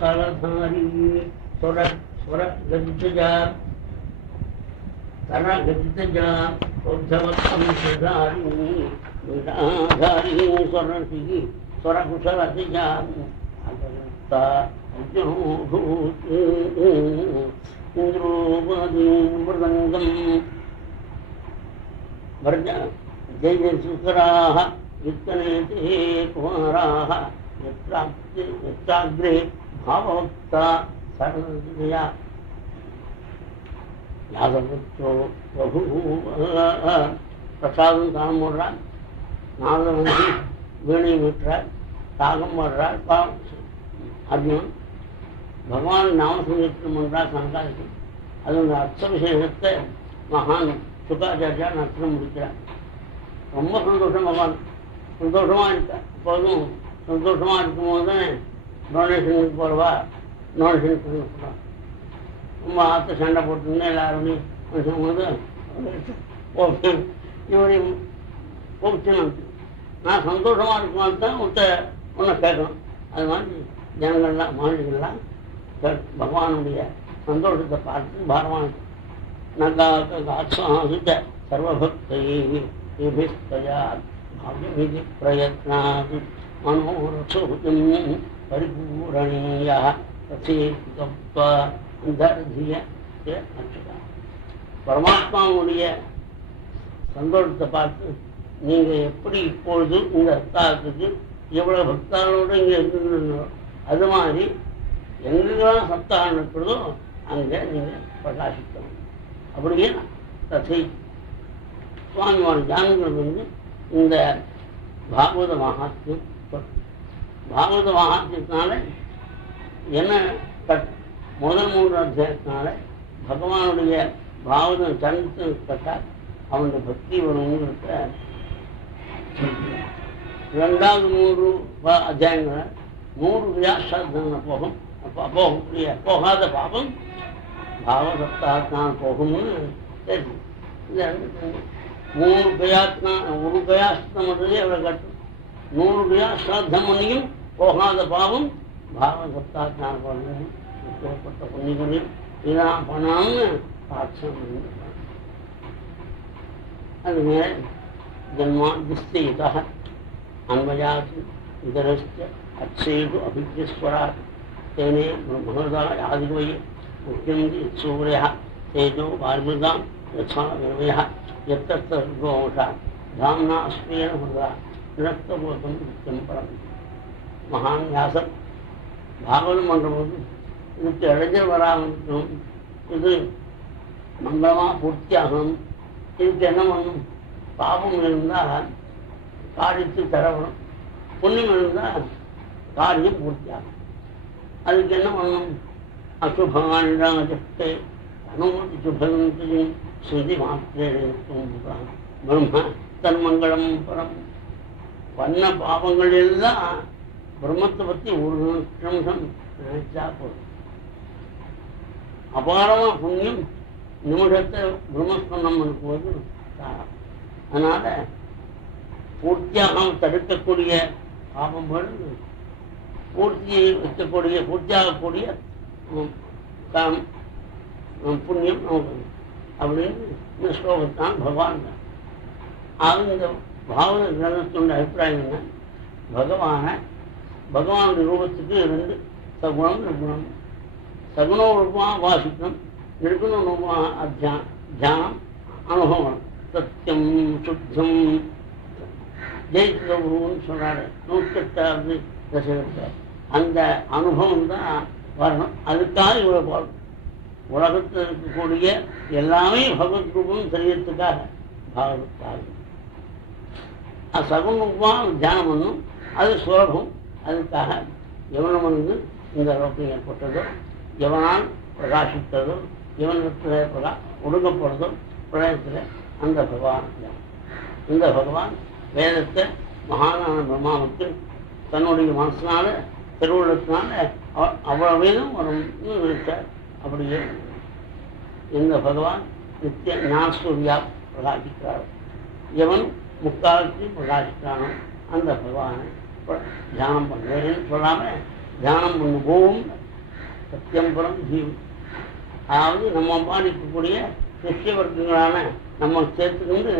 தலதாரி சொர ஸ்வர கதிதஜா தர கதிதஜா உத்தவத்வம்சதாரி வீணாதாரி ஸ்வரசி ஸ்வரகுஷரதிஜா அகர்த்தா அஜ்ஞோபூத் இந்திரோபாதி மிருதங்கம் வர்ஜ ஜெயசுக்கராः வித்தனேதே குமாராः यत्राग्रे भाववक्ता सर्वया यादवत्रो प्रभु प्रसादம் தானம் போடுறார், நாதம் வந்து வீணை விட்டுறார், தாகம் வர்றார். அர்ஜுனன் பகவான் நாமசங்கீர்த்தனம் பண்றார் சங்காதிக்கு. அது அந்த அர்த்த விசேஷத்தை மகான் சுகாச்சாரியா நடத்த முடிக்கிறார். ரொம்ப சந்தோஷம், பகவான் சந்தோஷமா இருக்கார். எப்போதும் சந்தோஷமா இருக்கும்போது தானே டொனேஷனுக்கு போடுவா, டொனேஷன் போடுவா. ரொம்ப ஆற்ற சண்டை போட்டுருந்தா எல்லாருமே போது இவரையும் கோபிச்சணும். நான் சந்தோஷமா இருக்கும்போது தான் உன்னை கேட்கணும். அது மாதிரி ஜனங்கள்லாம் மாநிலங்கள்லாம் பகவானுடைய சந்தோஷத்தை பார்த்து பாரமான நகாசுத்த சர்வபக்தையா பாவ்யமிதி பிரயத்னாது மனோரசோஜம் பரிபூரணீயா தசேதிய அச்சுதா. பரமாத்மாவுடைய சந்தோஷத்தை பார்த்து நீங்கள் எப்படி இப்பொழுது இந்த சப்தாகத்துக்கு எவ்வளோ பக்தாளோடு இங்கே இருந்துருந்தோ அது மாதிரி எங்கெல்லாம் சப்தாகம் இருக்கிறதோ அங்கே நீங்கள் பிரகாசிக்கணும். அப்படியே தசை சுவாமியான ஜானங்கள் வந்து இந்த பாகவத மகாத்மியம், பாகவத மகாத்மியத்தினால என்ன முதல் 3 அத்தியாயத்தினால பகவானுடைய பாகவதம் சந்தித்து கட்டால் அவனுடைய பக்தி வருங்கிறத 2வது 3 அத்தியாயங்களை 100 வியாசாதன போகும். போகாத பாபம் பாகவதத்தாத்தான் போகும்னு தெரியும். இந்த 3 கயாத்னா ஒரு கயாஸ்தம் வந்ததே அவளை கட்டும். 100 கயாஸ்ராத்தம் பண்ணியும் போகாத பாவம் பாகவதத்தாத்தான் போகணும். ஏற்பட்ட புண்ணியங்களில் இதான் பண்ணான்னு பாட்சம். அது மேலே ஜன்மாதிஸ்தேதாக அன்வயாத்து இதரஸ்ட அச்சேது அபிஜஸ்வராத் தேனே பிரம்மதாய ஆதிவய முக்கியந்தி சூரியா தேஜோ வார்மிருதாம் யசா விரவய எத்தோஷா தாம்னா அஸ்மேன ஹுதா நிரக்தபோதம் நித்தியம் பரம். மகான் வியாசர் பாகவதம் பண்ணும்போது இதுக்கு இடைஞ்சல் வராமல் இது மங்களமாக பூர்த்தியாகணும். இதுக்கு என்ன பண்ணணும்? பாபம் இருந்தால் காரியத்தை தரவணும், புண்ணியம் இருந்தால் காரியம் பூர்த்தியாகும். அதுக்கு என்ன பண்ணணும்? அசுபானிராஜத்தை அனுமதி சுபந்தி ஸ்ருதி மாத்திரே பிரம்ம தன்மங்களம் பரம். பண்ண பாவங்கள் எல்லாம் பிரம்மத்தை பற்றி ஒரு நிமிஷம் நினைச்சா போதும். அபாரமாக புண்ணியம் நிமிடத்தை பிரம்மஸ்மரணம் இருக்கும்போது காரணம். அதனால பூர்த்தியாக தடுக்கக்கூடிய பாபங்கள் பூர்த்தியை வைக்கக்கூடிய பூர்த்தியாகக்கூடிய புண்ணியம் நமக்கு அப்படின்னு இந்த ஸ்லோகத்தான் பகவான். இந்த பாவன கிரந்தத்தினுடைய அபிப்பிராயம் என்ன? பகவானுடைய ரூபத்துக்கு 2 சகுணம் நிர்குணம். சகுண ரூபமாக வாசிக்கணும், நிர்குண ரூபமாக தியானம் அனுபவம். சத்தியம் சுத்தம் ஜெயிக்கிறவன்னு சொல்றாரு 108வது தசகத்தில். அந்த அனுபவம் தான் வரணும். அதுக்காக இவ்வளோ பாடும். உலகத்தில் இருக்கக்கூடிய எல்லாமே பகவத் ரூபம் தெரியறதுக்காக பாகவத்தாக சகுணமாக தியானம் பண்ணும். அது சுலபம். அதுக்காக எவனம் வந்து இந்த லோகம் ஏற்பட்டதோ, எவனால் பிரகாசித்ததோ, எவனத்தில் ஒடுங்கப்படுறதோ பிரளயத்தில் அந்த பகவான். இந்த பகவான் வேதத்தை மகானான பிரம்மாவுக்கு தன்னுடைய மனசினால திருவுள்ளத்தினால அவ்வளோ வேதம் வரும் இருக்கார். அப்படியே இந்த பகவான் நித்திய ஞானசூரியா பிரகாசிக்கிறார். எவன் முக்காலத்தில் பிரகாசிக்கிறானோ அந்த பகவானை தியானம் பண்ணுவேன்னு சொல்லாமல் தியானம் பண்ணுவோம் சத்தியம்பரம் ஜீவன். அதாவது நம்ம பாதிக்கக்கூடிய சிஷ்ய வர்க்கங்களான நம்ம சேர்த்துக்கொண்டு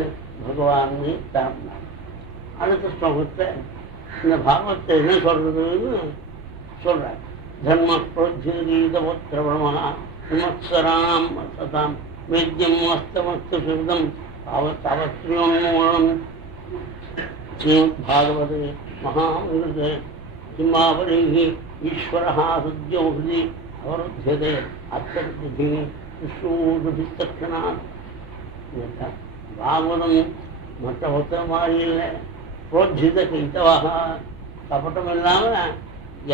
பகவானே தாமினார். அடுத்த ஸ்லோகத்தை இந்த பாகவத்தை என்ன சொல்றதுன்னு சொல்றார். தர்ம புரோஜீதோத்திரவணா விமத்சராம் சதாம் வேத்தியம் அஸ்தமஸ்து சுதம் அவஸ்திரியோன்மூலம் ஸ்ரீமத்பாகவதே மகாமிருதே சிம்மாவரேகி ஈஸ்வரஹா சுத்யோ ஹிருதி அவருத்தியதே அத்தர்புதி விஷ்ணூதுபிஸ்தக்ஷணாத். பாகவதம் மற்ற ஒருத்தர் மாதிரி இல்லை. புரோஜித கைத்தவாக கபட்டம் இல்லாமல்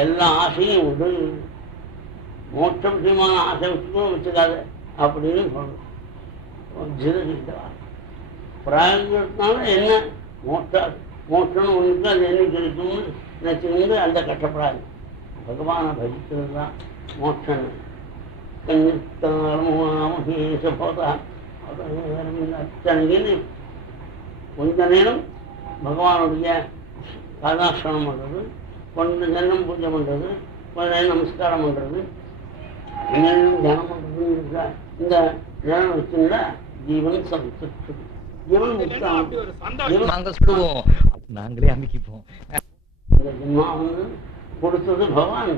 எல்லா ஆசையும் உண்டு. மோட்ச விஷயமான ஆசை வச்சுக்கணும் வச்சுக்காத அப்படின்னு சொல்லணும். புரோஜித கைத்தவாக பிராயங்கிறதுனால என்ன மோட்சம்னு ஒன்றுக்கு அது என்ன கிடைக்கும்னு நினச்சிக்கிட்டு அந்த கஷ்டப்படாது. பகவானை பஜிக்கிறது தான் மோட்சம். போதா கொஞ்ச நேரம் பகவானுடைய பாதாசனம் பண்ணுறது, கொஞ்ச நேரம் பூஜை பண்ணுறது, கொஞ்ச நேரம் நமஸ்காரம் பண்ணுறது, கொஞ்ச நேரம் தியானம் பண்ணுறது. இந்த தியானம் வச்சிருந்தா ஜீவன் சம்திருப்தி, ஜீவன் முக்தம். நாங்களே அமைக்கிப்போம். இந்த ஜென்மா வந்து கொடுத்தது பகவான்,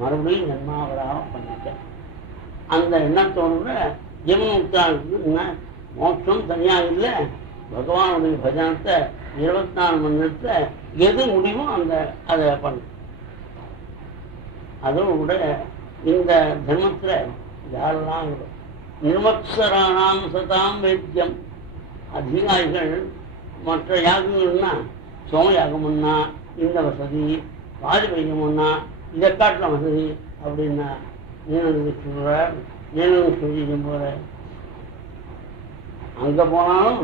மறுபடியும் ஜென்மாவராக பண்ணிட்டேன். அந்த எண்ணத்தோடு ஜீவன் முக்தானுக்கு மோட்சம் தனியாக இல்லை. பகவானுடைய பஜனத்தை 24 மணி நேரத்தை எது முடியுமோ அதை பண்ணு. அதோடு கூட இந்த தர்மத்தில் யாரெல்லாம் நிர்மத்சராணாம் சதாம் வேத்தியம், அதிகாரிகள் மற்ற யாகங்கள்னா சோமயாகம்னா இந்த வசதி, வாஜபேயம்னா இதை காட்டின வசதி அப்படின்னா நீனது சொல்கிறார். நீனும் சொல்லிக்கும் போல அங்கே போனாலும்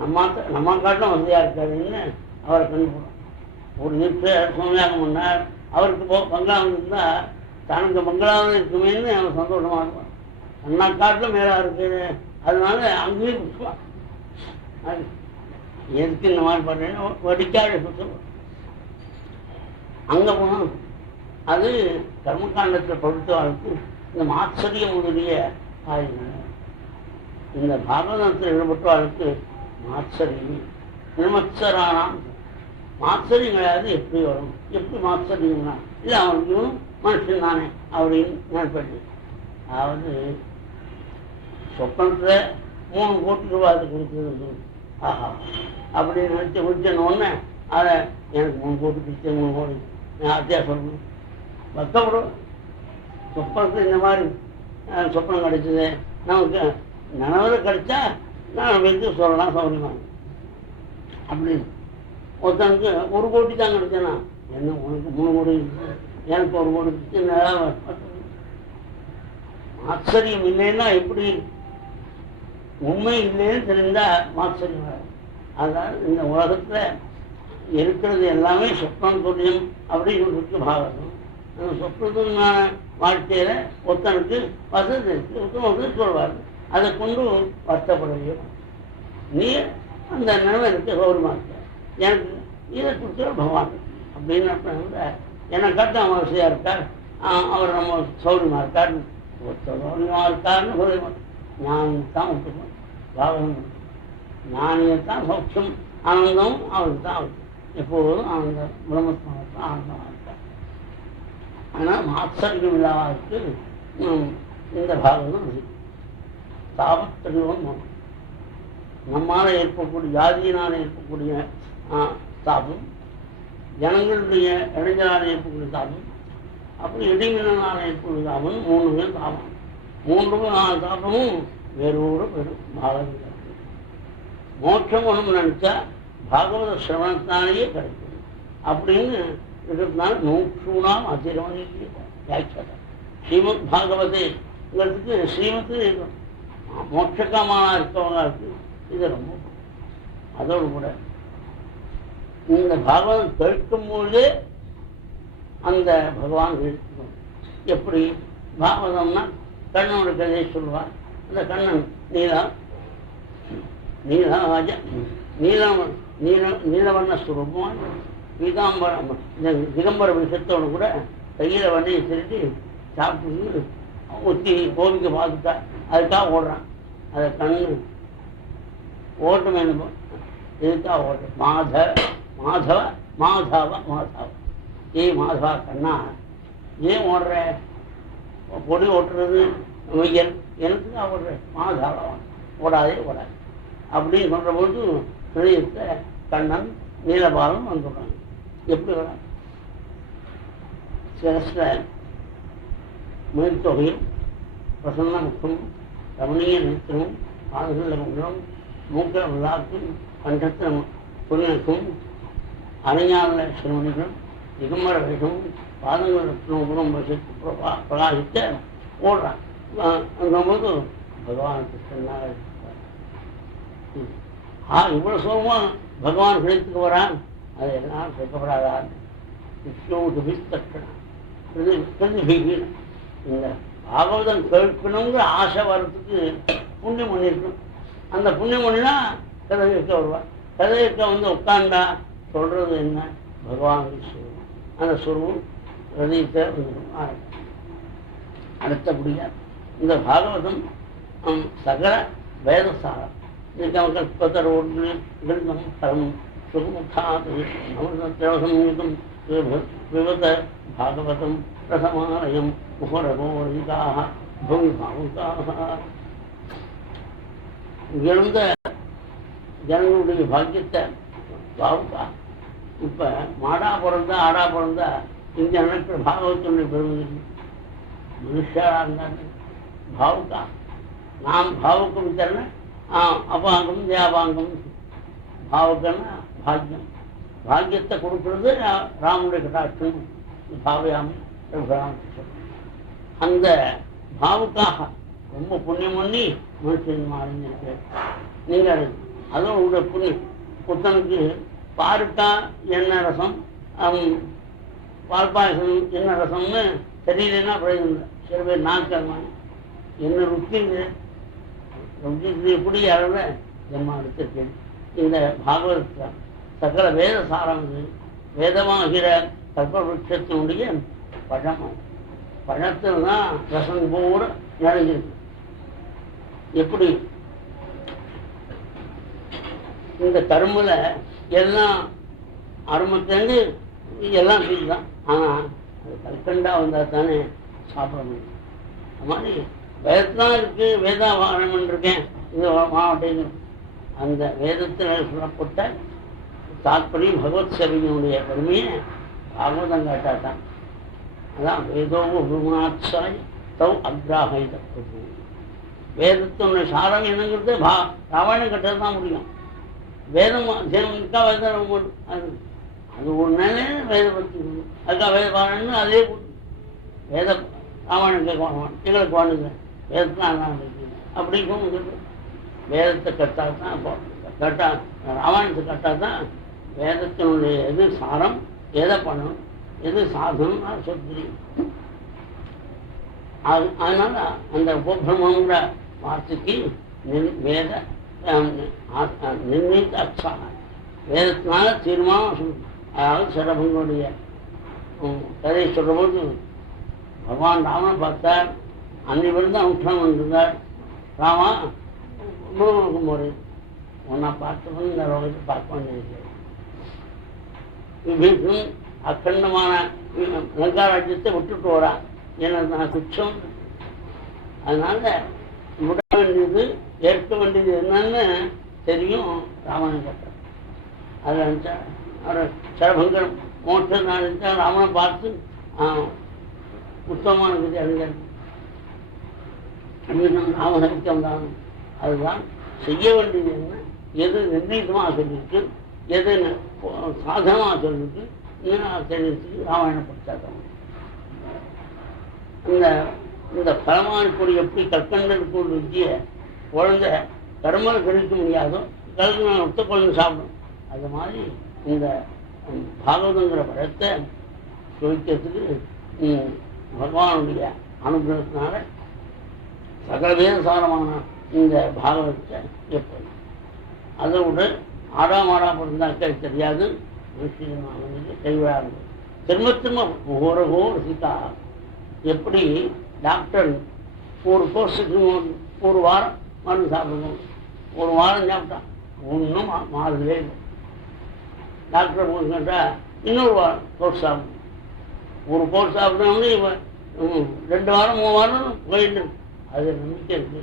நம்ம காட்டிலும் வசதியாக இருக்காதுன்னு அவரை கண்டுபிடும். ஒரு நிமிஷம் சோமயாகம் பண்ணார், அவருக்கு பங்களாவில் இருந்தால் தனக்கு பங்களாவில் இருக்குமேன்னு அவன் சந்தோஷமாக இருப்பான். அண்ணா காட்டிலும் மேலே இருக்குது, அதனால அங்கேயும் பிடிச்சுவான். எதுக்கு இந்த மாதிரி பண்ணுறேன்னு வடிக்காடு சுற்றுவோம். அங்கே போனோம். அது கர்மகாண்டத்தில் பொறுத்தவரைக்கு இந்த மாத்சரியம் முதலிய ஆயுதங்கள். இந்த பாகவதத்தில் ஈடுபட்டவர்களுக்கு மாத்சரியம் நிர்மத்சரானாம். மாத்சரியம் கிடையாது. எப்படி வரும்? எப்படி மாத்சரியம்னா இல்லை அவனுக்கு மனுஷன் தானே அப்படின்னு நினைப்பட்டு. அதாவது சொப்பனத்தில் 3 கோடி ரூபாய் கொடுக்குறது ஆஹா அப்படின்னு நினச்சி குடிச்சோன்னே அதை எனக்கு 3 கோடி பிடிச்ச 3 கோடி ஆசையாக சொல்லணும். பக்கப்படும். சொப்பனத்தில் இந்த மாதிரி சொப்பனம் கிடைச்சது நமக்கு நனவில் கிடைச்சா நான் வந்து சொல்லலாம் சௌரியமாக அப்படின்னு. ஒருத்தனுக்கு 1 கோடி தான் கிடைச்சேன்னா என்ன உனக்கு 3 கோடி எனக்கு 1 கோடி ஆச்சரியம் இல்லைன்னா எப்படி? உண்மை இல்லைன்னு தெரிந்தா ஆச்சரியம் வராது. அதனால் இந்த உலகத்தில் இருக்கிறது எல்லாமே சொப்பனம் துரியம் அப்படின்னு இருக்கு பாகவதம். அந்த சொப்பனமான வாழ்க்கையில் ஒருத்தனுக்கு வசதி இருக்கு, ஒருத்தன் சொல்வார். அதை கொண்டு வருத்தப்படவே நீ அந்த நிலைமை எனக்கு கௌரவமாக இருக்க, எனக்கு இதை கொடுத்துற பகவான் அப்படின்னு என்னை காட்ட அவன் வசதியாக இருக்கார், அவர் நம்ம சௌரியமாக இருக்கார், சௌரியமாக இருக்காருன்னு சொல்ல மாட்டேன். ஞானியத்தான் விட்டுக்கணும். பாகவதம் ஞானியத்தான் சௌக்கியம் ஆனந்தமும் அவருக்கு தான் அவருக்கு எப்போதும் ஆனந்தம் பிரம்மஸ்தானத்தான் ஆனந்தமாக இருக்கார். ஆனால் ஆச்சரியம் இல்லாததுக்கு இந்த பாகவதம் தாபத்தடிவம் நம்மால் ஏற்படக்கூடிய ஜாதியினால் ஏற்படக்கூடிய தாபம், ஜனங்களுடைய இளைஞரால் ஏற்படக்கூடிய தாபம், அப்படி இடைமினால் ஏற்படக்கூடிய தாபம், 3 பேர் தாபம். 3 தாபமும் வேறோடு பெரும் பாகவதம். மோட்சம் ஒன்று நினைச்சா பாகவத சிரவணத்தாலேயே கிடைக்கும் அப்படின்னு இருக்கிறதுனால 100 அதிரமணி வியாக்கியானம். ஸ்ரீமத் பாகவதேங்கிறதுக்கு ஸ்ரீமத்து இருக்கும். மோட்சக்காமான இருக்கவங்களுக்கு இது ரொம்ப. அதோடு கூட இந்த பாகவதம் கேட்கும்போதே அந்த பகவான் கேட்கணும். எப்படி பாகவதம்னா கண்ணனோட கதையை சொல்லுவார். அந்த கண்ணன் நீலவண்ண சுரூபம் பீதாம்பரம், இந்த திகம்பர விஷத்தோடு கூட கையில் வண்டியை திருட்டி சாப்பிட்டு ஒத்தி கோவிக்க பார்த்துட்டா அதுக்காக ஓடுறான். அதை கண்ணு ஓட்டம் என்ன இதுக்காக ஓடுறேன். மாதவ ஏய் மாதவா கண்ணா ஏன் ஓடுற? பொடி ஓட்டுறது மையல் எனக்குதான் ஓடுறேன். மாதவா ஓடாதே அப்படின்னு சொல்ற போது ஹிருதயத்தை கண்ணன் நீலபாலம் வந்துடுறாங்க. எப்படி வர சிரஸ்ல மேற்தொகையும் பிரசன்ன முகமும் ரமணீய நேத்திரமும் பாதங்களில் மண்டலம் மூக்கில் விழாக்கும் கண்டத்தில் புரிநக்கும் அரைஞான சிறுமணிகளும் திகம்பர வேஷமும் பாதங்கள் உரம் வசித்து பிரகாசித்த ஓடுறான். போது பகவான் கிருஷ்ணனாக இவ்வளவு சுலமா பகவான் கிடைத்துக்கு வரான். அது எல்லாம் கேட்கப்படாதான். இந்த பாகவதம் கேட்கணுங்கிற ஆசை வர்றதுக்கு புண்ணியம் பண்ணிருக்கணும். அந்த புண்ணியம் பண்ணினா கதை கேட்க வருவான். கதை கேட்க உட்காண்டா சொல்றது என்ன? பகவான் சொல்லுவோம். அந்த சொல்லுவோம் ஹிருதயத்தை அடுத்தபடியா இந்த பாகவதம் சகல வேதசாரம் கல்பத்தரோகம் பரம் சுகமுத்தாசம்யுகம் விவத பாகவதம் ரசமாலயம் முகரகோரிகாக பூமி பாவுகாக. எழுந்த ஜனங்களுடைய பாக்கியத்தை பாவுகா. இப்ப மாடா பிறந்தா ஆடா பிறந்தா இந்த நினைக்கிற பாகவத்தினுடைய பெருமை மனுஷாரா இருந்தாங்க பாவுகா. நாம் பாவுக்கம் தரன அபாங்கம் தேவாங்கம். பாவுக்கன்னா பாக்கியம். பாக்கியத்தை கொடுக்கறது ராமனுடைய கட்டாட்சம் பாவையாமி ரகுராமகிருஷ்ணன். அந்த பாவுக்காக ரொம்ப புண்ணியம் பண்ணி மனுஷன் மாறிங்க. நீங்கள் அதுவும் உங்களுடைய புண்ணியம். புத்தனுக்கு பாருக்கா என்ன ரசம் பால் பாயசம் என்ன ரசம்னு தெரியலன்னா பிரயோஜனம். சில பேர் நாட்கள் என்ன ருச்சிங்க எப்படி அளவுல ஜம்மா எடுத்திருக்கேன். இந்த பாகவத சகல வேத சாரம் வேதமாகிற கல்பவருஷத்தினுடைய பழம். பழத்தில் தான் ரசம் பூரா நிறைஞ்சிருக்கு. எப்படி இந்த கரும்புல எல்லாம் ஆரம்பத்திலேருந்து எல்லாம் தான். ஆனால் அது கல்கண்டா வந்தால் தானே சாப்பிட முடியும். அது மாதிரி வேதத்தான் இருக்கு. வேதா வாழமன் இருக்கேன் இது மாவட்டங்க. அந்த வேதத்தில் சொல்லப்பட்ட தாற்பயம் பகவத் சேவையினுடைய பெருமையை பாகவதம் கேட்டாதான். அதான் வேதோ உருமாட்சாய் தௌ அக்ராஹித பிரபு. வேதத்தினுடைய சாரம் என்னங்கிறது ராமாயணம் கட்டது தான் முடியும். வேதம் ஜென்மக்கா வேதம் அது ஒரு நிலை வேத பற்றி அதுக்காக வேத பாடணும்னு அதே வேத ராமாயணம் கேட்க வாங்க எங்களுக்கு வாணுங்க வேதத்தான் அப்படின்னு வேதத்தை கட்டாதான் கட்டா ராமாயணத்தை கட்டாதான் வேதத்தினுடைய எது சாரம் எதை பண்ணணும் எது சாதனம் சொல்லி. அதனால அந்த உபபிரமங்கிற வார்த்தைக்கு வேத நிர்ணயித்த அச்சான வேதத்தினால தீர்மானம் சொல்லணும். அதாவது சிறபங்களுடைய கதையை சொல்றபோது பகவான் ராமனை பார்த்தார். அன்னிலிருந்து அனுஷ்டானம் பண்ணிருந்தார். ராமா முருகனுக்கு உன்னை பார்த்து இந்த ரோகத்தை பார்க்க வேண்டியிருக்கிறது. விபீஷன் அக்கண்டமான லங்காராஜ்யத்தை விட்டுட்டு வரான். ஏன்னா குற்றம். அதனால விட வேண்டியது ஏற்க வேண்டியது என்னன்னு தெரியும். ராமன் கேட்டார். அதை நினைச்சா அவர் சிறபங்கர் மோட்சம் நினைச்சா ராமனை பார்த்து உத்தமமான கதி அடைஞ்சார். ராமசமிக்கம் தான். அதுதான் செய்ய வேண்டியது என்ன, எது நிர்ணயிதமாக சொல்லியிருக்கு, எது சாதனமாக சொல்லிருக்கு தெரிவித்து ராமாயணப்படுத்தாங்க. இந்த பரமானுக்குடி எப்படி கற்கண்டருக்கு ஒரு வித்தியை குழந்தை கர்மனை கழிக்க முடியாதோ கல்வி ஒத்த குழந்தை சாப்பிடும். அது மாதிரி இந்த பாகவதங்கிற பழத்தை சுவைக்கிறதுக்கு பகவானுடைய அனுகிரகத்தினால சகலவேதசாரமான இந்த பாகவதத்தை எப்படி அதை விட ஆடாமாடா பிறந்தாக்க தெரியாது. கைவிடாது திரும்ப திரும்ப ஓரகோ சீதா எப்படி டாக்டர் ஒரு கோர்ஸுக்கு ஒரு வாரம் மருந்து சாப்பிடணும், ஒரு வாரம் சாப்பிட்டான் ஒன்றும் மாறுதலே இல்லை. டாக்டர் கேட்டால் இன்னொரு வாரம் கோர்ஸ் சாப்பிடணும், ஒரு கோர்ஸ் சாப்பிடணும்னு இவன் 2 வாரம் 3 வாரம் போயிட்டு அது நம்பிக்கை இருக்கு.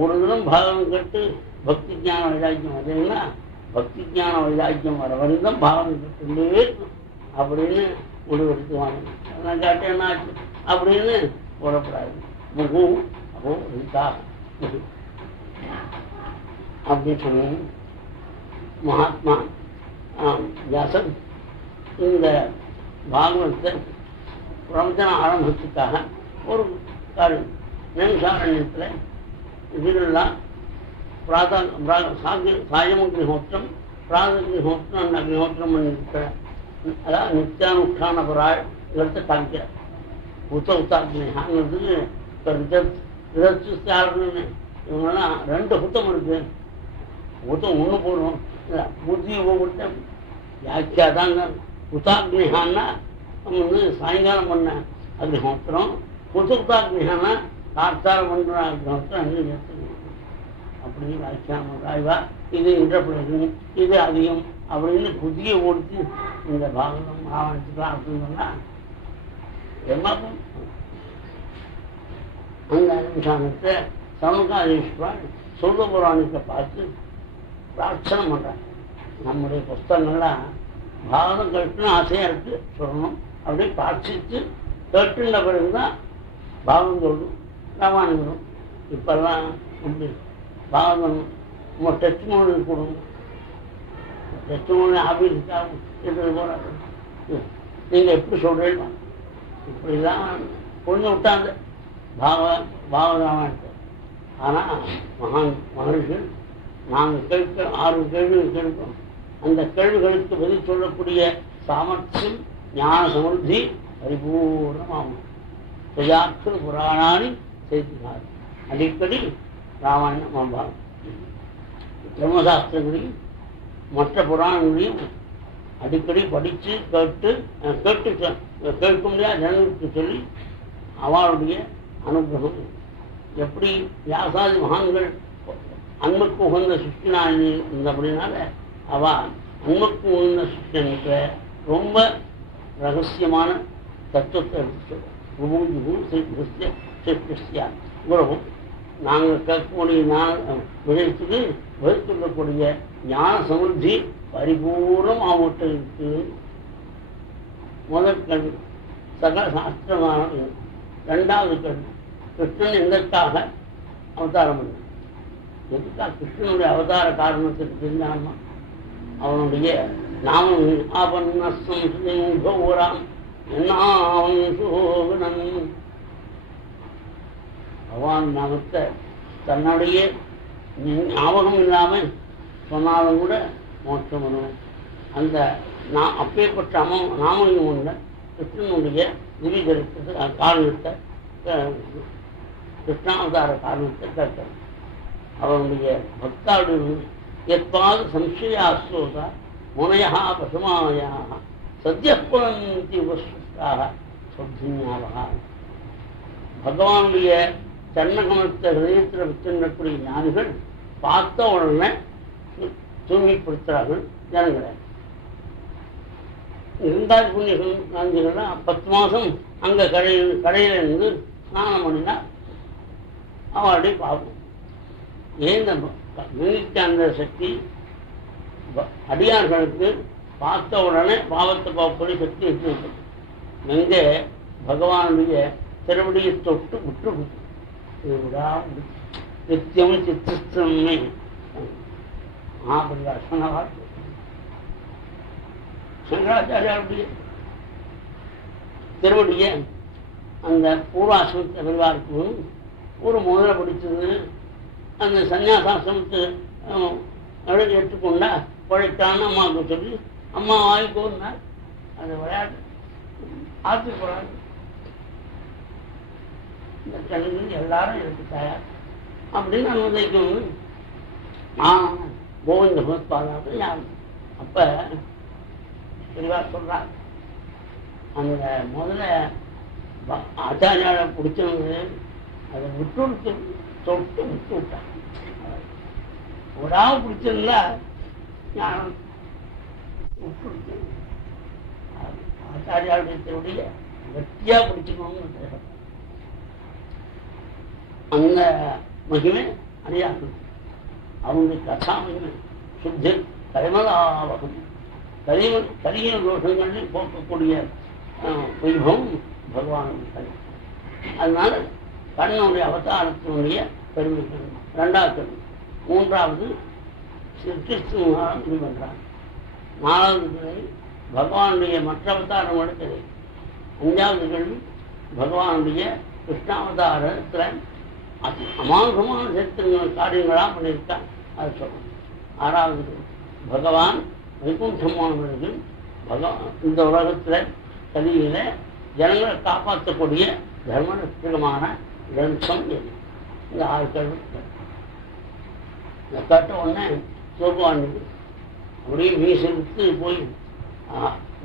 ஒரு தினம் பாகம் கேட்டு பக்தி ஞான வைராக்கியம் வந்தீங்கன்னா பக்தி ஞான வைராக்கியம் வர வரைக்கும் பாகம் கேட்டுள்ளே இருக்கும் அப்படின்னு முடிவெடுத்துவாங்க. நான் கேட்டேன் என்ன ஆச்சு அப்படின்னு போடக்கூடாது. முகு அப்போ இருக்கா அப்படி சொல்லி மகாத்மா வியாசன் இந்த பாகவத்தை பிரவச்சன ஆரம்பத்துக்காக ஒரு காரியம் நைமிஷாரண்யத்தில் இதெல்லாம் சாயமக்னிஹோத்திரம் பிராதக்னிஹோத்திரம் அக்னிஹோத்திரம் இருக்கிற அதாவது நித்தியானுஷ்டான பராயத்தை காமிக்கிறார். உத்தாக்னிஹாங்கிறதுக்கு இப்போ இவங்கெல்லாம் 2 ஹுத்தம் இருக்கு. ஹுத்தம் ஒன்று போடுறோம் புத்தி போட்டு வியாக்கியா தாங்க. உத்தாக்னிஹான்னா சாயங்காலம் பண்ண அக்னிஹோத்திரம், உத்தாக்னிஹான்னா காத்தாரம் பண்ணுற அக்னிஹோத்திரம் அங்கே அப்படின்னு வியாக்கியானம் ஆய்வா இது இன்டர்பிரேஷன் இது அதிகம் அப்படின்னு புதிய ஓடிச்சு இந்த பாகவதம் ராமாயணத்துக்கலாம் அப்படின்னு சொன்னால் என்ன அந்த அனுஷ்டானத்தை சமுகாதீஸ்வரன் சொல்ல புராணத்தை பார்த்து பிரார்த்தனை பண்ணுறாங்க. நம்முடைய புஸ்தகங்கள்லாம் பாகவதம் கேட்டுன்னு ஆசையாக இருக்குது சொல்லணும் அப்படின்னு பிரார்த்தித்து கேட்டுன பிறகுதான் பாகவதம் சொல்லணும் ராமாயணம். இப்பெல்லாம் உண்டு பாகவதம் நம்ம டெஸ்ட் மொழி கொடுங்க, டெஸ்ட் மொழி ஆஃபீஸுக்காக எடுத்து போகிறாங்க. நீங்கள் எப்படி சொல்கிறீங்க இப்படிலாம் கொண்டு விட்டாங்க பாகவதாமத்தை. ஆனால் மகர்ஷிகள் நாங்கள் கேட்க 6 கேள்விகள் கேட்கிறோம். அந்த கேள்விகளுக்கு பதில் சொல்லக்கூடிய சாமர்த்தியம் ஞான சமர்த்தி பரிபூர்ணமாகும். பிரஜாக்கள் புராணானி செய்தினார். அடிக்கடி ராமாயணம் மகாபாரதம் தர்மசாஸ்திரங்களையும் மற்ற புராணங்களையும் அடிக்கடி படித்து கேட்க முடியாத ஜனங்களுக்கு சொல்லி அவளுடைய அனுகிரகம் எப்படி வியாசாதி மகான்கள் அன்புக்கு உகந்த சிஷ்யனாக இருந்தபடினால அவ அன்புக்கு உகந்த சிஷ்யனுக்கு ரொம்ப ரகசியமான தத்துவத்தை எடுத்து உறவும் நாங்கள் கேட்கக்கூடிய விடயத்துக்கு வகுத்துள்ளக்கூடிய ஞான சமுத்தி பரிபூர்ணம் அவங்கள்ட்ட இருக்கு. முதல் கல்வி சகல சாஸ்திரமான. 2வது கல்வி கிருஷ்ணன் எதற்காக அவதாரம் பண்ண, எதுக்காக கிருஷ்ணனுடைய அவதார காரணத்துக்கு தெரிஞ்சாமா அவனுடைய நாமம் ஆபன்னோராம் என்னாவன் பகவான் நாமத்தை தன்னுடைய ஞாபகம் இல்லாமல் சொன்னாலும் கூட மோட்சம் வரும். அந்த அப்பேற்பட்ட நாமம் உள்ள கிருஷ்ணனுடைய திரிதரித்த காரணத்தை கிருஷ்ணாவதார காரணத்தை கேட்கணும். அவனுடைய பக்தாளுடைய எப்பாவது சம்சயாஸ்ரோதா முனையா பசுமாயாக சத்யப்பந்தி உபஸ்ருஷ்டாக சொத்திஞாவகா. பகவானுடைய சன்னகமத்தை ஹிருதயத்தில் வச்சிருக்கக்கூடிய ஞானிகள் பார்த்த உடனே தூய்மைப்படுத்துகிறார்கள் ஜனங்களை. இருந்தால் புண்ணிய காந்திகள்லாம் 10 மாதம் அங்கே கடையில் இருந்து ஸ்நானம் பண்ணினா அவளுடைய பாவம். ஏன் அந்த சக்தி அடியார்களுக்கு பார்த்த உடனே பாவத்தை பார்க்கக்கூடிய சக்தி இருக்கு. எங்கே பகவானுடைய திருவடியை தொட்டு விட்டு நித்தியம் சித்தமே மகாபரிவாசனவாள் சங்கராச்சாரியாருடைய திருவடியை அந்த பூர்வாசிரமத்தை பரிவாருக்கு ஒரு முதல்ல பிடிச்சது. அந்த சன்னியாசாசிரமத்தை எடுத்துக்கொண்டா பழைத்தான்னு அம்மாவுக்கு சொல்லி அம்மா வாங்கிக்கோன்னார். அந்த விளையாட்டு ஆற்றுக்கு போகிறாங்க. இந்த கல்வி எல்லாரும் எனக்கு தயார் அப்படின்னு அனுமதிக்கணும். கோவிந்த பகவத்பாதாவுக்கு யார் அப்போ தெளிவாக சொல்கிறார். அந்த முதல்ல ஆச்சாரியால பிடிச்சவங்க அதை விட்டு தொட்டு விட்டு விட்டாங்க. விடாம பிடிச்சிருந்தா ஞானம் விட்டு ஆச்சாரியாளுடைய வெட்டியா பிடிச்சுக்கணும்னு அந்த மகிமை அறியாது. அவனுடைய கதா மகிமை சுத்தி கரிமலாவகம் கரிய தோஷங்களையும் போக்கக்கூடிய வைபவம் பகவானுடைய கண். அதனால கண்ணனுடைய அவதாரத்தினுடைய பெருமைகள் இரண்டாவது கல்வி. மூன்றாவது கிறிஸ்துவனாலும் இது பண்றாங்க. நாலாவது கல்வி பகவானுடைய மற்ற அவதாரம் எடுக்கிறது. அஞ்சாவது கல்வி பகவானுடைய கிருஷ்ணாவதாரத்துல அமானுகமான சரித்திரங்கள் காரியங்களா பண்ணியிருக்கான், அது சொல்லணும். ஆறாவது பகவான் வைகுண்டமானவர்கள் பகவான் இந்த உலகத்துல கலியில ஜனங்களை காப்பாற்றக்கூடிய தர்மரட்சகமான கிரந்தம் எது? இந்த 6 கேள்வி. இந்த கேட்ட உடனே சொல்லுவானுக்கு அப்படியே மீசெடுத்து போய்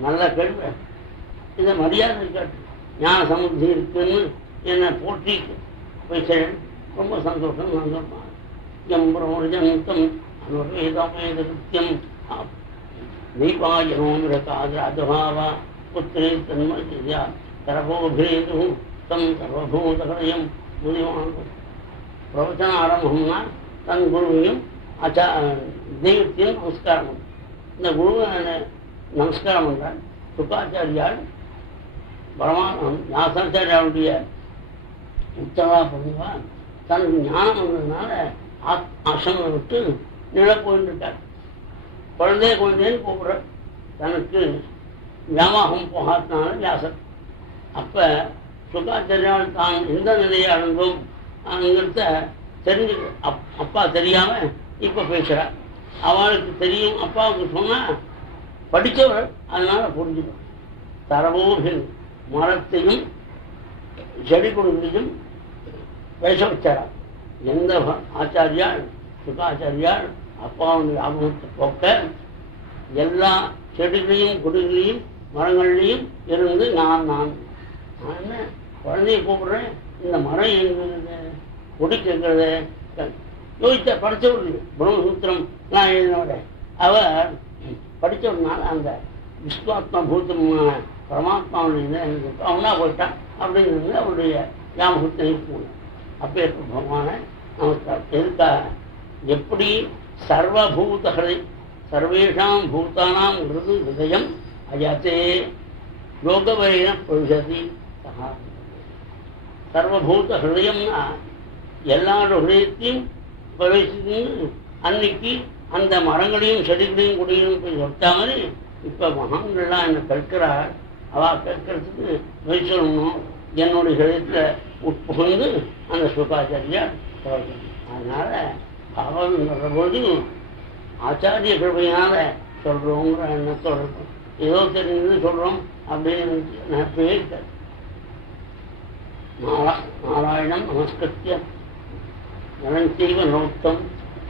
நல்ல கேள்வி, இதை மரியாதை கேட்டு ஞான சமுத்தி இருக்குன்னு என்னை போற்றி போய் ரொம்ப சந்தோஷம். சந்தோஷமா எம்பிரமோஜந்தம் அனுவேதமேதம் தீபாயனோமிரகாதிராஜபாவா புத்திரே தன்மயா சரபோபேது தம் சர்வபூதகயம் முனிவான். பிரவச்சன ஆரம்பம்னா தன் குருவையும் தெய்வத்தையும் நமஸ்காரம் பண்ண. இந்த குருவை நமஸ்காரம் பண்றான். சுக்காச்சாரியால் ஞாசாச்சாரியாவுடைய உத்தரவா பண்ணுவா தனக்கு ஞானம் வந்ததுனால ஆசிரமம் விட்டு நில போயிட்டு இருக்கார். குழந்தைன்னு கூப்பிடுற தனக்கு வியாமோகம் போகாதனால வியாசர். அப்ப சுகாச்சாரியால் தான் எந்த நிலையை அடைந்தோம் அங்கிறத தெரிஞ்சு அப்பா தெரியாம இப்ப பேசுறார். அவளுக்கு தெரியும், அப்பாவுக்கு சொன்னா படித்தவர், அதனால புரிஞ்சுக்கணும். தரவோர்கள் மரத்தையும் செடி கொடிகளையும் பேச வச்சாராம். எந்த ஆச்சாரியால் சுகாச்சாரியால் அப்பாவுடைய ஞாபகத்தை போக்க எல்லா செடிகளையும் கொடிகளையும் மரங்கள்லையும் இருந்து நான் என்ன குழந்தைய கூப்பிடுறேன், இந்த மரம் எங்கிறது கொடி கேட்கறது யோசித்த படித்தவர் பிரம்மசூத்திரம் நான் எழுதினோட அவர் படித்தவர்னால அந்த விஸ்வாத்மா பூத்தமான பரமாத்மாவுடைய அவனா போயிட்டான் அப்படிங்கிறது அவருடைய ஞாபகத்தை போகணும். அப்போ பகவான நமஸ்காரம். எதுக்காக? எப்படி சர்வபூதகளை சர்வேஷாம் பூதானாம் ஹிருதயம் அயத்தே யோகவரைன பிரவிசதி. சர்வபூத ஹிருதயம்னா எல்லாரோட ஹிருதயத்தையும் பிரவேசித்து அன்னைக்கு அந்த மரங்களையும் செடிகளையும் குடிகளையும் போய் வச்சா மாதிரி இப்ப மகான்கள்லாம் என்ன கற்கிறார். அவ கற்கிறதுக்கு சொல்லணும், என்னுடைய ஹிருதயத்தை உட்புகுந்து அந்த சுகாச்சாரியா. அதனால பகவான் சொல்றபோது ஆச்சாரிய கிருபையினால சொல்றோங்கிற எண்ணத்தோட இருக்கும். ஏதோ தெரிஞ்சது சொல்றோம் அப்படின்னு நினைப்பே இருக்காது. நாராயணம் நமஸ்கிருத்திய நலஞ்செய்வ நோக்கம்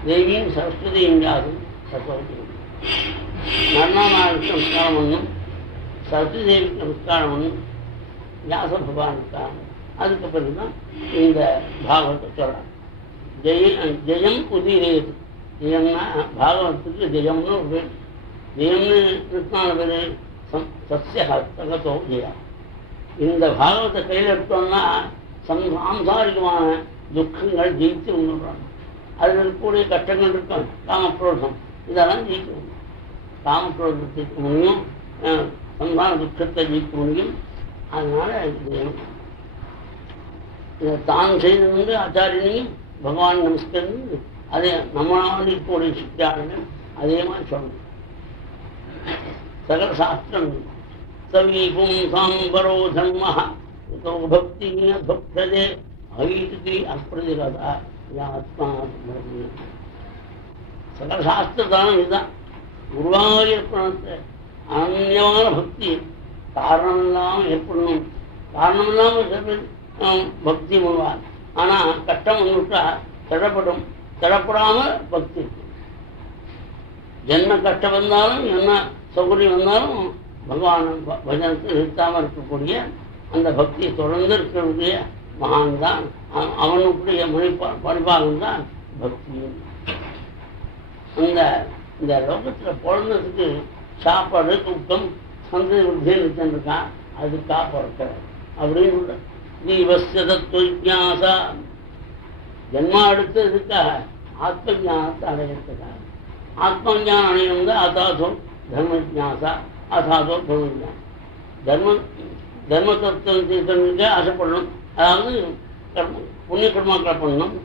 தேவியும் சரஸ்வதியும் யாரும் சரஸ்வதி நர்மநாளுக்கு நமஸ்காரம் பண்ணும், சரஸ்வதி தேவிக்கு நமஸ்காரம் பண்ணும், வியாச பகவானுக்காக. அதுக்கு பிறகுதான் இந்த பாகவத்தை சொல்றாங்க. ஜெயம் உதிரேது. ஜெயம்னா பாகவத்துக்கு ஜெயம்னு ஒரு பேர். ஜெயம்னு கிருஷ்ணான பேரு சஸ்யகத்தோ ஜெயா. இந்த பாகவத்தை கையில் எடுத்தோம்னா சாம்சாரிகமான துக்கங்கள் ஜெயித்து வந்துடுறாங்க. அதில் இருக்கக்கூடிய கஷ்டங்கள் இருக்கும், காமக்ரோதம், இதெல்லாம் ஜெயிக்க முடியும். காமக்ரோதத்தை ஜெயிக்க முடியும், சம்சார துக்கத்தை ஜெயிக்க முடியும். அதனால இதை தான் செய்து ஆச்சாரியனையும் பகவான் நமஸ்கரித்து அதே நம்மளால் இருக்கக்கூடிய சித்தியாளர்கள் அதே மாதிரி சொல்லணும். சகல சாஸ்திரம் சவீபும் சாம்பரோ தர்ம பக்தி பக்ததே அவைத்துக்கு அப்பிரதிகதா ஆத்மா. சகல சாஸ்திரதானம் இதுதான். குருவாக ஏற்படுத்த அனன்யமான பக்தி காரணம் இல்லாமல் ஏற்படணும். காரணம் இல்லாமல் பக்தி பண்ணுவார். ஆனா கஷ்டம் வந்துட்டா தடப்படும். தடப்படாம பக்தி இருக்கு. என்ன கஷ்டம் வந்தாலும் என்ன சௌகரியம் வந்தாலும் பகவான் பஜனத்தை நிறுத்தாமல் இருக்கக்கூடிய அந்த பக்தியை தொடர்ந்து இருக்கக்கூடிய மகான் தான், அவனுடைய பரிபாகம் தான் பக்தி. இந்த லோகத்தில் பிறந்ததுக்கு சாப்பாடு தூக்கம் சந்ததி விருத்தின்னு இருக்கான், அதுக்காக பிறக்கிறார் அப்படின்னு ஜீவஸ்ய தத்துவஜாசா. ஜென்மா எடுத்ததுக்காக ஆத்ம ஜானத்தை அடையிறதுக்காக. ஆத்ம ஜானம் அடையும் தான் அதாதோ தர்ம ஜாசா, அதாதோ தர்ம ஜானம். தர்ம தத்துவம் தீர்த்தனுக்கு ஆசைப்படணும், அதாவது புண்ணிய கர்மாக்களை பண்ணணும்,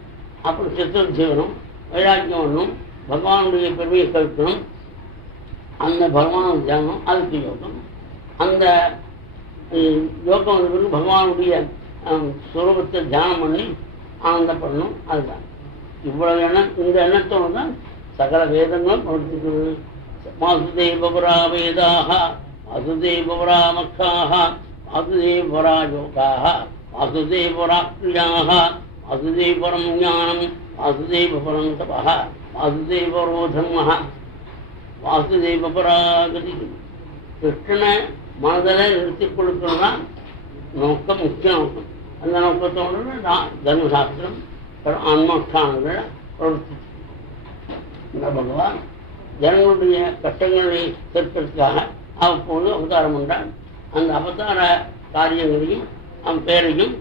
அப்புறம் சித்தம் வேணும், வைராக்கியம் வரணும், பகவானுடைய பெருமையை கற்கணும், அந்த பகவான தியானம், அதுக்கு யோகம். அந்த யோகம் வந்த பிறகு பகவானுடைய சுரூபத்தை தியானம் பண்ணி ஆனந்தப்படணும். அதுதான் இவ்வளவு எண்ணம். இந்த எண்ணத்தோடு தான் சகல வேதங்களும் பிரவர்த்திக்கிறது. வாசுதேவபுரா வேதாக, வாசுதேவபுரா மக்காக, வாசுதேவபுரா யோகாக, வாசுதேவபுரா கிரியாக, வாசுதேவபுரம் ஞானம், வாசுதேவபுரம் தபः, வாசுதேவபுரோ தர்மः, வாசுதேவபுராகதி. கிருஷ்ணனை மனதில் நிறுத்திக் கொடுக்கிறதுதான் நோக்கம், முக்கிய நோக்கம். அந்த நோக்கத்தோடு தர்மசாஸ்திரம் ஆன்மாஷ்டானங்களை பிரவர்த்திச்சு. இந்த பகவான் ஜனங்களுடைய கஷ்டங்களை தீர்க்கிறதுக்காக அவ்வப்போது அவதாரம் கொண்டான். அந்த அவதார காரியங்களையும் அவன் பேரையும்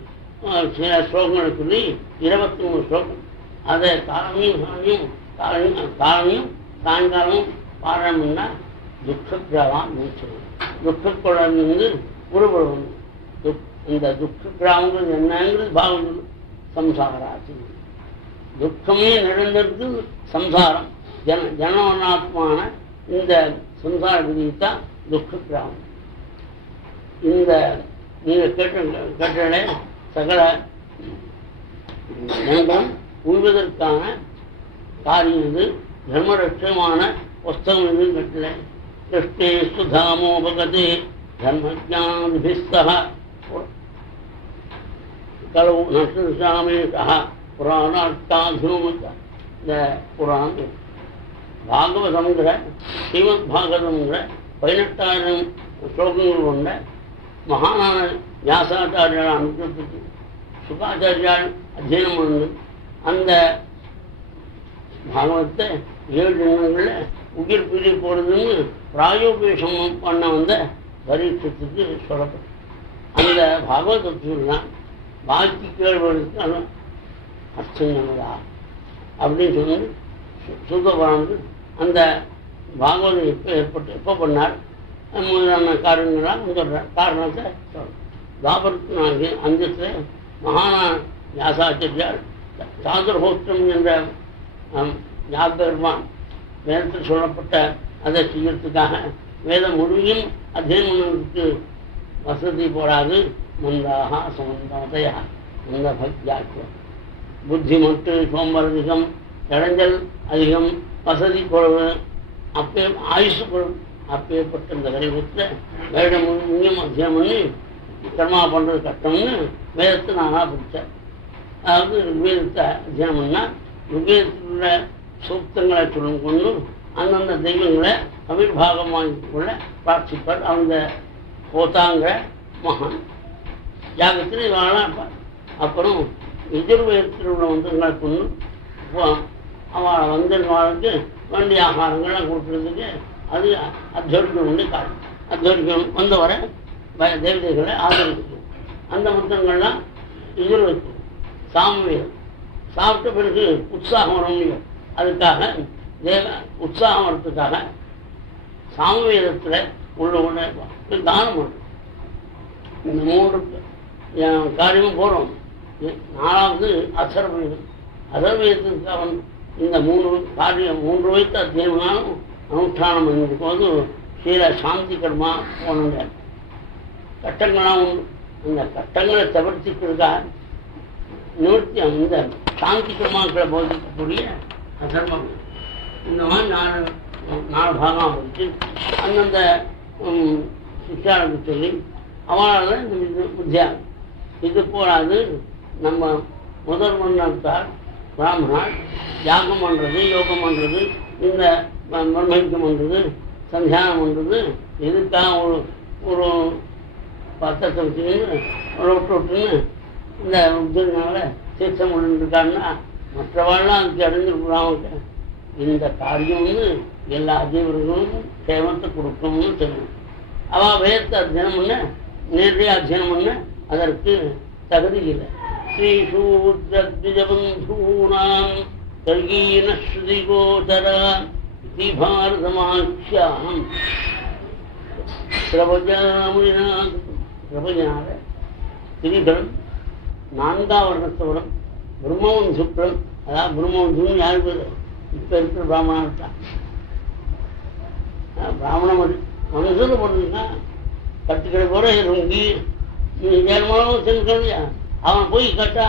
சில ஸ்லோகங்களை சொல்லி 23 ஸ்லோகம். அதை காலனையும் சாயங்காலமும் பாராயணம்னா துக்ககிராமம் சொல்லுவோம். துக்கக்குழந்து உருவம். இந்த துக்ககிராமங்கிறது என்னங்கிறது பாவம். சம்சாராசி துக்கமே நிறைந்திருக்கு சம்சாரம். ஜனவனாத்மான இந்த சம்சார விதித்தான் துக்ககிராமம். இந்த நீங்கள் கேட்டே சகல ஜனங்களும் உள்வதற்கான காரியம் இது. தர்மரட்சமான புஸ்தகம் இது கட்டளை. கிருஷ்ணே சுதாமோபகதே தர்மஜானிபிஸ்தஹ கலவு நஷ்டாமேஷா புராணாஷ்டாதூம. இந்த புராணம் பாகவதங்கிற ஸ்ரீமத் பாகவதங்கிற 18,000 ஸ்லோகங்கள் கொண்ட மகானான வியாசாச்சாரியால் அனுப்பிட்டு சுகாச்சாரியால் அத்தியனம் பண்ணு. அந்த பாகவத்தை 7 தினங்களில் உயிர் பிரி போகிறதுன்னு பிராயோபேஷம் பண்ண வந்த பரீட்சத்துக்கு சொல்லப்படும். அந்த பாகவதத்தில் தான் பாக்கி கேள்வதற்கு அது அர்த்தங்கதா அப்படின்னு சொல்லி சுத்தபுராணத்து அந்த பாகவதம் எப்போ பண்ணார் முதலான காரணங்களாக சொல்கிறார். காரணத்தை சொல்கிறேன். தாபரத்தினாகி அந்தத்தில் மகானா வியாசாச்சாரியால் சாதுர்ஹோத்திரம் என்ற ஞாபகர்வான் வேதத்தில் சொல்லப்பட்ட அதை செய்யறதுக்காக வேதம் முழுமையும் அத்தியனத்துக்கு வசதி போடாது. மந்தாக சமந்தமதையா மந்த பக்தியாக்குவம். புத்தி மட்டும் சோம்பரதிகம், இடைஞ்சல் அதிகம், வசதி குறைவு, அப்பே ஆயுசு குறைவு. அப்பேற்பட்ட இந்த கலியுகத்தில் வேதம் முழுமையும் அத்தியனம் பண்ணி கர்மா பண்ணுறது கஷ்டம்னு வேதத்தை நானாக பிடிச்சேன். அதாவது ருக்வேதத்தை அத்தியனம் பண்ணால் ருக்வேதத்தில் உள்ள சூக்தங்களை சொல்லும் கொண்டு அந்தந்த தெய்வங்களை அவிர்வாகம் வாங்கிக்கொள்ள பிரார்த்திப்பார். அந்த போத்தாங்கிற மகான் யாகத்தில் இவெல்லாம் இருப்பார். அப்புறம் எதிர்வேதத்தில் உள்ள மந்திரங்களை கொண்டு அவளை வந்திருந்தவளுக்கு வேண்டிய ஆகாரங்கள்லாம் கொடுக்குறதுக்கு அது அத்வரிக்கணும்னு காரணம். அத்வரிக்கணும் வந்தவரை தேவதைகளை ஆதரிக்கணும். அந்த மந்திரங்கள்லாம் எதிர்வைக்கணும். சாமவேதம் சாப்பிட்ட பிறகு உற்சாகம் வரணும். அதுக்காக உற்சாகம் வரத்துக்காக சாமவேதத்தில் உள்ள தானம் பண்ணும். இந்த 3 காரியமும் போகிறோம். 4வது அசர்வேதம். அசர்வேதத்துக்கு அவன் இந்த 3 காரியம் 3 வைத்து அத்தியனாலும் அனுஷ்டானம் பண்ணிருக்கும் போது சீல சாந்தி கர்மா போனங்க கட்டங்கள்லாம் உண்டு. இந்த கட்டங்களை தவிர்த்துக்கிறதுக்காக நிவர்த்தி இந்த சாந்தி கர்மாக்களை போதிக்கக்கூடிய அதர்மம் இந்த மாதிரி 4 பாகமாக போச்சு. அந்தந்த சிஷ்யாளுக்கு சொல்லி அவளால் இந்த புத்தியாகும். இது போராது நம்ம முதல் மன்னத்தால் பிராமணால் யாகம் பண்ணுறது, யோகம் பண்ணுறது, இந்த பிரம்மைக்கம் பண்ணுறது, சந்தியானம் பண்ணுறது, எதுக்காக ஒரு பாத்திரத்தை வச்சுன்னு விட்டு விட்டுன்னு இந்த உத்தினால தீர்த்தம் இருக்கான்னா மற்றவாள்லாம் அதுக்கு அடைஞ்சிருக்கிறாங்க. இந்த காரியம் வந்து எல்லா ஜீவர்களும் சேமத்தை கொடுக்கணும்னு சொல்லணும். அவள் வேதத்தை அத்தியனம் பண்ண நேரடியாக அத்தியனம் பண்ண அதற்கு தகுதி இல்லை. ஸ்ரீசூத்ரத்விஜபந்தூனாம் கல்கீன ஸ்ருதி கோச்சரா பாரதமாட்சியாம் பிரபஞ்சனால திரிகரன் 4ஆம் வர்ணத்தோடும் பிரம்மவன் சுக்ரன், அதாவது பிரம்மவன் யாரு பேர் இப்போ இருக்கிற பிராமணன் தான். பிராமண மனுஷன் போட்டுருக்கா கட்டுக்கிற போற ருங்கி ஏழு மூலம் செஞ்சுக்கலையா அவன் போய் கேட்டா